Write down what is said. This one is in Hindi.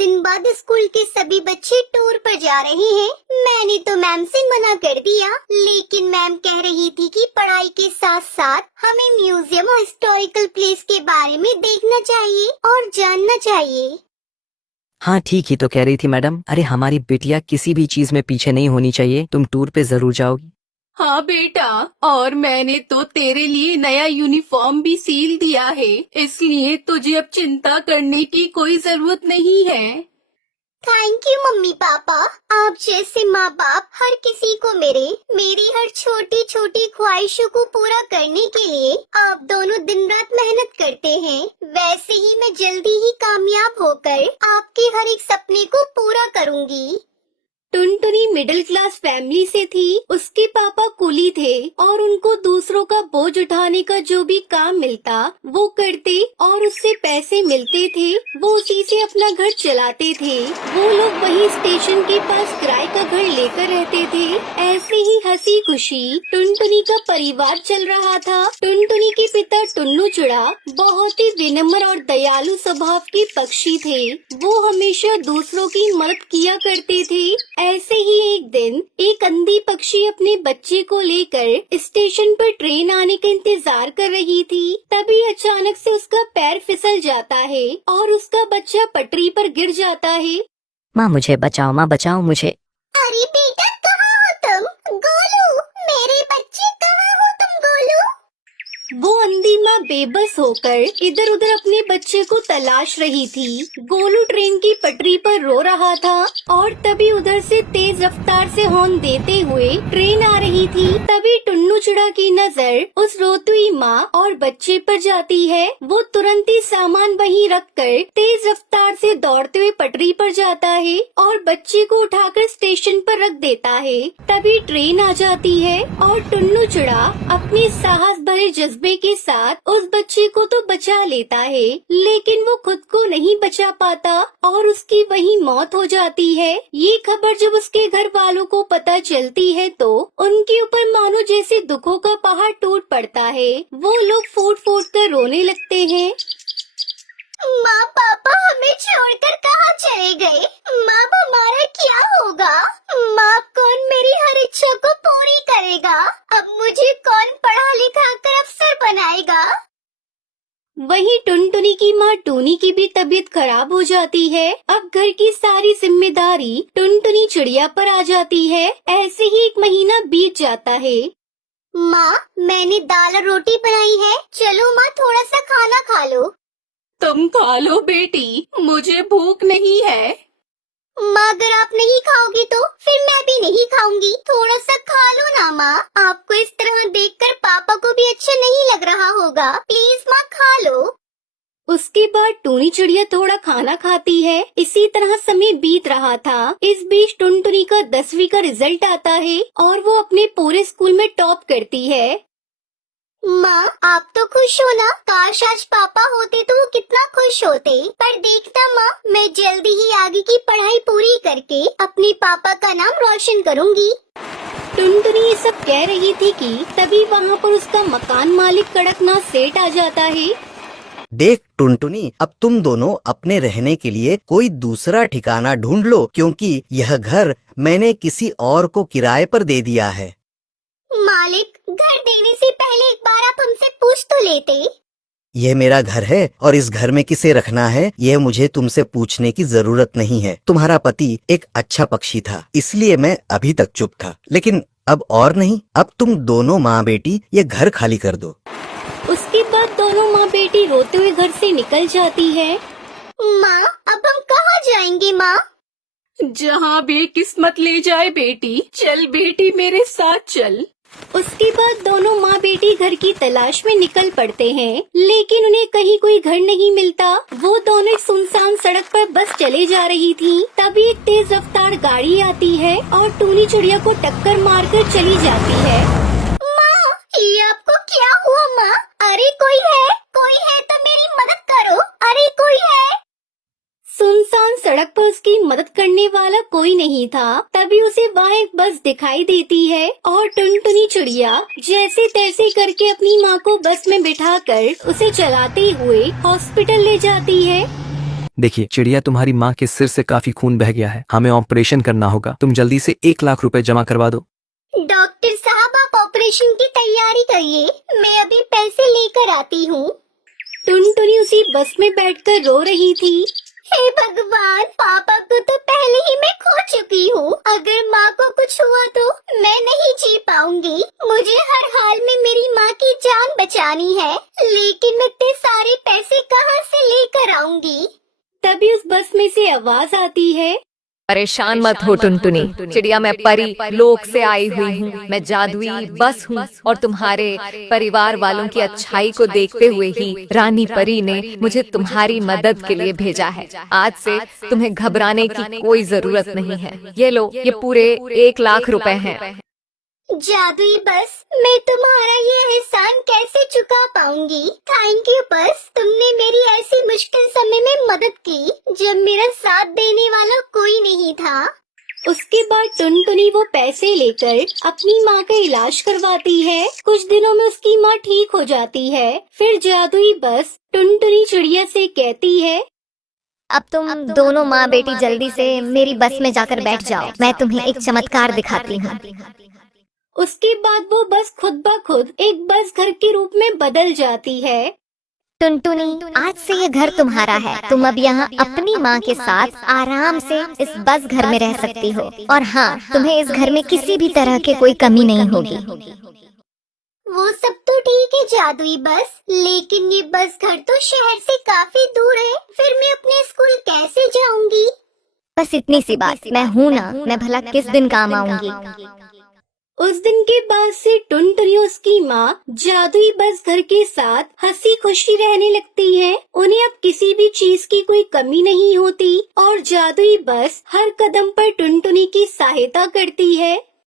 दिन बाद स्कूल के सभी बच्चे टूर पर जा रहे हैं। मैंने तो मैम से मना कर दिया, लेकिन मैम कह रही थी कि पढ़ाई के साथ साथ हमें म्यूजियम और हिस्टोरिकल प्लेस के बारे में देखना चाहिए और जानना चाहिए। हाँ ठीक ही तो कह रही थी मैडम। अरे हमारी बिटिया किसी भी चीज में पीछे नहीं होनी चाहिए। तुम टूर पे जरूर जाओगी। हाँ बेटा, और मैंने तो तेरे लिए नया यूनिफॉर्म भी सील दिया है, इसलिए तुझे अब चिंता करने की कोई जरूरत नहीं है। Thank you mummy papa. आप जैसे माँ बाप हर किसी को मेरी हर छोटी छोटी ख्वाहिशों को पूरा करने के लिए आप दोनों दिन रात मेहनत करते हैं। वैसे ही मैं जल्दी ही कामयाब होकर आपके हर एक सपने को पूरा करूँगी। टुनटुनी मिडिल क्लास फैमिली से थी। उसके पापा कुली थे और उनको दूसरों का बोझ उठाने का जो भी काम मिलता वो करते और उससे पैसे मिलते थे। वो उसी से अपना घर चलाते थे। वो लोग वही स्टेशन के पास किराए का घर लेकर रहते थे। ऐसे ही हंसी खुशी टुनटुनी का परिवार चल रहा था। टुनटुनी के पिता टुन्नू चुड़ा बहुत ही विनम्र और दयालु स्वभाव के पक्षी थे। वो हमेशा दूसरों की मदद किया करते थे। ऐसे ही एक दिन एक अंधी पक्षी अपने बच्चे को लेकर स्टेशन पर ट्रेन आने का इंतजार कर रही थी। तभी अचानक से उसका पैर फिसल जाता है और उसका बच्चा पटरी पर गिर जाता है। माँ मुझे बचाओ, माँ बचाओ मुझे। अरे बेटा कहाँ हो तुम? गोलू, मेरे बच्चे कहाँ हो तुम गोलू? वो अंधी माँ बेबस होकर इधर उधर अपने बच्चे को तलाश रही थी। गोलू ट्रेन की पटरी पर रो रहा था और तभी उधर से तेज रफ्तार से हॉर्न देते हुए ट्रेन आ रही थी। तभी टुन्नू चुड़ा की नजर उस रोती हुई माँ और बच्चे पर जाती है। वो तुरंत ही सामान वहीं रखकर तेज रफ्तार से दौड़ते हुए पटरी पर जाता है और बच्चे को उठाकर स्टेशन पर रख देता है। तभी ट्रेन आ जाती है और टुन्नू चुड़ा अपने साहस भरे जज्बे के साथ उस बच्चे को तो बचा लेता है, लेकिन वो खुद को नहीं बचा पाता और उसकी वहीं मौत हो जाती है। ये खबर जब उसके घर वालों को पता चलती है तो उनके ऊपर मानो जैसे दुखों का पहाड़ टूट पड़ता है। वो लोग फूट फूट कर रोने लगते हैं। माँ पापा हमें छोड़कर कहाँ चले गए? माँ हमारा क्या होगा? माँ कौन मेरी हर इच्छा को पूरी करेगा? अब मुझे कौन पढ़ा लिखा कर अफसर बनाएगा? वहीं टुनटुनी की माँ टूनी की भी तबीयत खराब हो जाती है। अब घर की सारी जिम्मेदारी टुनटुनी चिड़िया पर आ जाती है। ऐसे ही एक महीना बीत जाता है। माँ मैंने दाल और रोटी बनाई है, चलो माँ थोड़ा सा खाना खा लो। तुम खा लो बेटी, मुझे भूख नहीं है। माँ अगर आप नहीं खाओगी तो फिर मैं भी नहीं खाऊंगी। थोड़ा सा खा लो ना माँ। आपको इस तरह देखकर पापा को भी अच्छा नहीं लग रहा होगा। प्लीज माँ खा लो। उसके बाद टूनी चिड़िया थोड़ा खाना खाती है। इसी तरह समय बीत रहा था। इस बीच टुनटुनी का 10वीं का रिजल्ट आता है और वो अपने पूरे स्कूल में टॉप करती है। माँ आप तो खुश हो ना? काश आज पापा होते तो वो कितना खुश होते। पर देखना माँ, मैं जल्दी ही आगे की पढ़ाई पूरी करके अपने पापा का नाम रोशन करूँगी। टुनटुनी ये सब कह रही थी कि तभी वहाँ पर उसका मकान मालिक कड़कनाथ सेठ आ जाता है। देख टुनटुनी, अब तुम दोनों अपने रहने के लिए कोई दूसरा ठिकाना ढूंढ लो, क्योंकि यह घर मैंने किसी और को किराए पर दे दिया है। मालिक, घर देने से पहले एक बार आप हमसे पूछ तो लेते। यह मेरा घर है और इस घर में किसे रखना है यह मुझे तुमसे पूछने की जरूरत नहीं है। तुम्हारा पति एक अच्छा पक्षी था, इसलिए मैं अभी तक चुप था, लेकिन अब और नहीं। अब तुम दोनों माँ बेटी ये घर खाली कर दो। उसके बाद दोनों माँ बेटी रोते हुए घर से निकल जाती है। माँ अब हम कहाँ जाएंगे माँ? जहाँ भी किस्मत ले जाए बेटी। चल बेटी मेरे साथ चल। उसके बाद दोनों माँ बेटी घर की तलाश में निकल पड़ते हैं, लेकिन उन्हें कहीं कोई घर नहीं मिलता। वो दोनों एक सुनसान सड़क पर बस चले जा रही थी। तभी एक तेज रफ्तार गाड़ी आती है और टूनी चिड़िया को टक्कर मारकर चली जाती है। माँ ये आपको क्या हुआ माँ? अरे कोई है तो मेरी मदद करो। अरे कोई है। सुनसान सड़क पर उसकी मदद करने वाला कोई नहीं था। तभी उसे वहाँ एक बस दिखाई देती है और टुनटुनी चिड़िया जैसे तैसे करके अपनी माँ को बस में बिठाकर उसे चलाते हुए हॉस्पिटल ले जाती है। देखिए चिड़िया, तुम्हारी माँ के सिर से काफी खून बह गया है, हमें ऑपरेशन करना होगा। तुम जल्दी से 1 लाख रुपए जमा करवा दो। डॉक्टर साहब, आप ऑपरेशन की तैयारी करिए, मैं अभी पैसे लेकर आती हूँ। टुनटुनी उसी बस में बैठकर रो रही थी। हे भगवान, पापा को तो पहले ही मैं खो चुकी हूँ। अगर माँ को कुछ हुआ तो मैं नहीं जी पाऊंगी। मुझे हर हाल में मेरी माँ की जान बचानी है, लेकिन मैं इतने सारे पैसे कहाँ से लेकर आऊंगी? तभी उस बस में से आवाज आती है, परेशान मत हो टुनटुनी, चिड़िया मैं परी लोक से आई हुई हूँ। मैं जादुई बस हूँ और तुम्हारे परिवार वालों की अच्छाई को देखते हुए ही रानी परी ने मुझे तुम्हारी मदद के लिए भेजा है। आज से तुम्हें घबराने की कोई जरूरत नहीं है। ये लो, ये पूरे 1 लाख रुपए हैं। जादुई बस, मैं तुम्हारा ये एहसान कैसे चुका पाऊंगी? थैंक यू बस, तुमने मेरी ऐसी मुश्किल समय में मदद की जब मेरा साथ देने वाला कोई नहीं था। उसके बाद टुनटुनी वो पैसे लेकर अपनी माँ का इलाज करवाती है। कुछ दिनों में उसकी माँ ठीक हो जाती है। फिर जादुई बस टुनटुनी चिड़िया से कहती है, अब तुम दोनों माँ बेटी जल्दी से मेरी बस में जाकर बैठ जाओ, मैं तुम्हें एक चमत्कार दिखाती हूँ। उसके बाद वो बस खुद ब खुद एक बस घर के रूप में बदल जाती है। टुनटुनी, आज से ये घर तुम्हारा है। तुम अब यहाँ अपनी माँ के साथ आराम से इस बस घर में रह सकती हो। और हाँ, तुम्हें इस घर में किसी भी तरह की कोई कमी नहीं होगी। वो सब तो ठीक है जादुई बस, लेकिन ये बस घर तो शहर से काफी दूर है। फिर मैं अपने स्कूल कैसे जाऊंगी? बस इतनी सी बात, मैं हूँ ना, मैं भला किस दिन काम आऊंगी। उस दिन के बाद से टुनटुनी और उसकी माँ जादुई बस घर के साथ हंसी खुशी रहने लगती है। उन्हें अब किसी भी चीज की कोई कमी नहीं होती और जादुई बस हर कदम पर टुनटुनी की सहायता करती है।